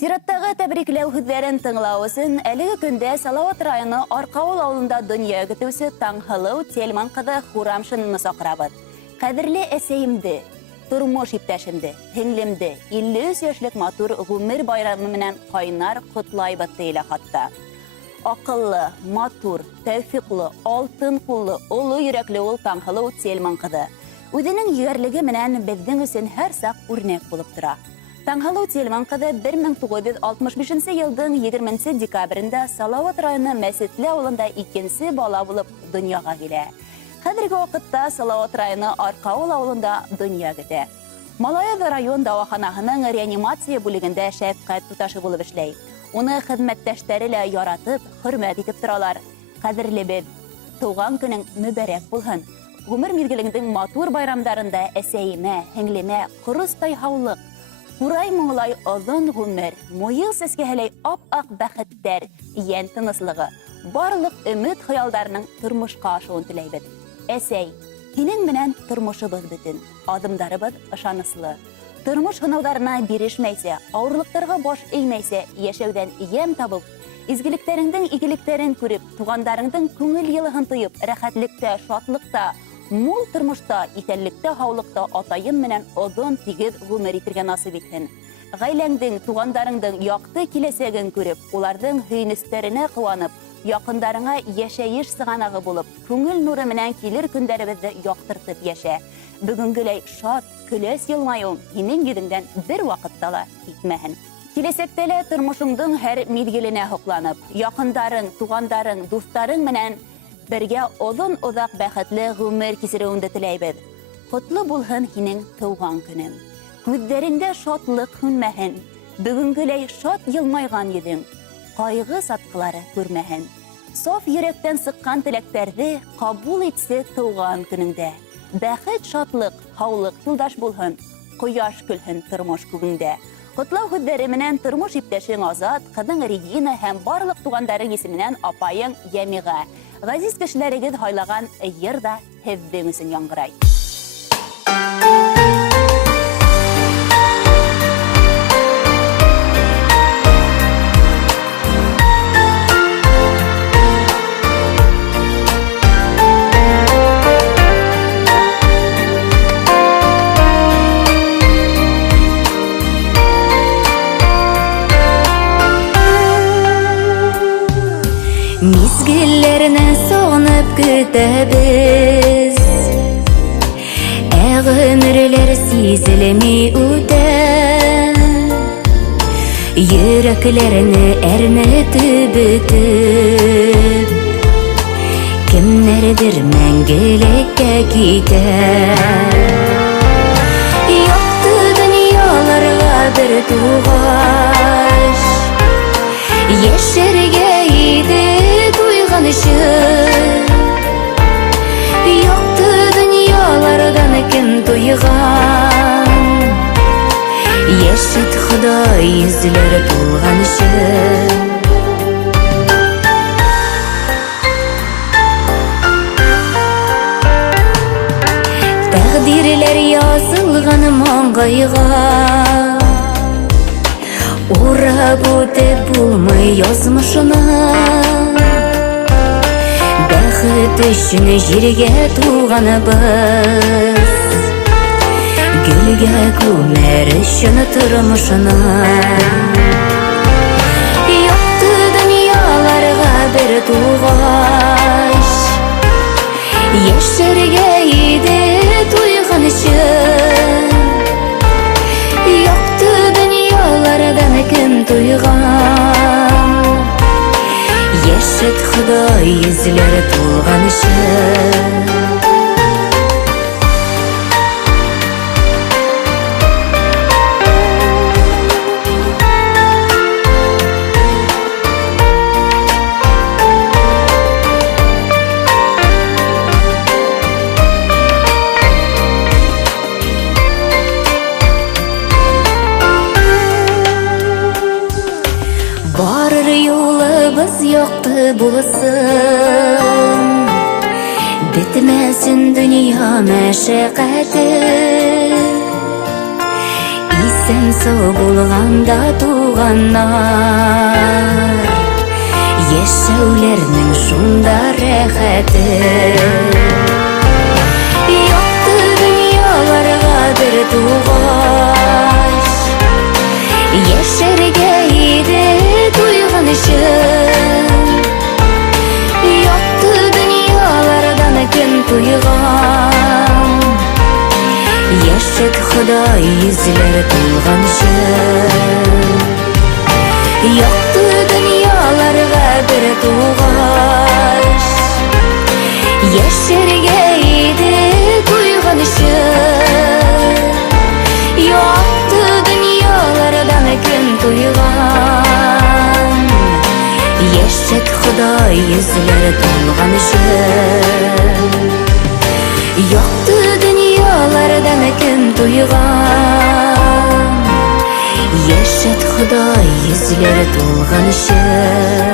Сираттағы тәбрикләү һүҙҙәрен тыңлау өсөн әлеге көндә Салауат районы Арҡауыл ауылында донъя көтөүсе Таңһылыу Тельман ҡыҙы Хурамшинны саҡырабыҙ. Ҡәҙерле әсәйемде, тормош иптәшемде, һеңлемде, 53 йәшлек матур ғүмер байрамы менән ҡайнар ҡотлайбыҙ тиелә хатта. Аҡыллы, матур, тәүфиҡлы, алтын ҡуллы, оло йөрәкле ул Таңһылыу Тельман ҡыҙы. Үҙенең егәрлеге менән беҙҙең өсөн һәр саҡ үрнәк булып тора. Таңһылыу Тельман ҡыҙы 1965 йылдың 20 декабрендә Салауат районы Мәсетле ауылында икенсе бала булып донъяға килә. Хәҙерге ваҡытта Салауат районы Арҡауыл ауылында донъя көтә. Малайы район дауаханаһының реанимация бүлегендә шәфҡәт туташы булып эшләй. Уны хеҙмәттәштәре лә яратып, хөрмәт итеп торалар. Ҡәҙерлебеҙ, тыуған көнөң мөбәрәк булһын. Ғүмер миҙгелеңдең матур байрамдарында әсәйемә, һеңлемә ҡоростай һаулыҡ, ҡурай моңлай оҙон ғүмер, муйыл сәскәһеләй ап-аҡ бәхеттәр, йән тыныслығы, барлыҡ өмөт хыялдарының тормошҡа ашыуын теләйбеҙ. Әсәй, һинең менән тормошыбыҙ бөтөн, аҙымдарыбыҙ ышаныслы. Тормош һынауҙарына бирешмәйсә, ауырлыҡтарға баш эймәйсә, йәшәүҙән йәм табып, изгелектәреңдең игелектәрен күреп, туғандарыңдың күңел йылыһын тойоп, рәхәтлектә, шатлыҡта, мул тормошта, иҫәнлектә, һаулыҡта атайым менән оҙон тигеҙ ғүмер итергә насип итһен. Ғаиләңдең, туғандарыңдың яҡты киләсәген күреп, уларҙың һөйөнөстәренә ҡыуанып, яҡындарыңа йәшәйеш сығанағы булып, күңел нуры менән килер көндәребеҙҙе яҡтыртып йәшә. Бөгөнгөләй шат, көләс йылмайыуың һинең йөҙөңдән бер ваҡытта ла китмәһен. Киләсәктә лә тормошоңдоң һәр миҙгеленә һоҡланып, яҡындарың, туғандарың, дуҫтарың менән бергә оҙон-оҙаҡ бәхетле ғүмер кисереүеңде теләйбеҙ. Ҡотло булһын һинең тыуған көнөң. Күҙҙәреңдә шатлыҡ һүнмәһен. Бөгөнгөләй шат йылмайған йөҙөң. Ҡайғы сатҡылары күрмәһен. Саф йөрәктән сыҡҡан теләктәрҙе ҡабул итсе тыуған көнөңдә. Бәхет, шатлыҡ, һаулыҡ юлдаш булһын. Ҡояш көлһөн тормош күгеңдә. Ҡотлау һүҙҙәре менән тормош иптәшең Азат, ҡыҙың Регина һәм барлыҡ туғандарың исеменән апайың Йәмиға. Ғәзиз кешеләрегеҙ һайлаған йыр да һеҙҙең өсөн яңғырай. Мизгелләренә соғынып көтәбез, ғүмерләр сизелмей үтә. Йөрәкләрне әрнетеп бөтөп, кемнәрҙер мәңгелеккә китә. Яҡты донъяларға бер туғаш, йәшәргә иде Яҡты донъяларҙан кем туйған, йәшәт Хоҙай йөҙләр тулғансы. Тәҡдирләр яҙылған маңғайға, урап үтеп булмай яҙмышына. Бәхет өсөн ергә туғаныбыҙ, гөлгә күмер өсөн тормошона. Яҡты донъяларға бер туғаш, йәшәргә иде туйған өсөн. Яҡты донъяларҙан кем туйған, йәшәт Хоҙай йөҙләр тулған өсөн. Барыр юлыбыз яҡты булсын, бөтмәсен донъя мәшәҡәте. Исән Ансау булганда туганнар, яшәүләрнең шунда рәхәте. Якты дөньяларга бер тугач, яшәргә иде туйганышым. Якты дөньялардан кем туйган, яшәт Ходай йөзләре тулганчы. Якты дөньяларга бер тугач, яшәргә иде туйганышым. Якты дөньялардан кем туйган, яшәт Ходай йөзләре тулганчы. Якты дөньялардан кем туйган, яшәт Ходай йөзләре тулганчы.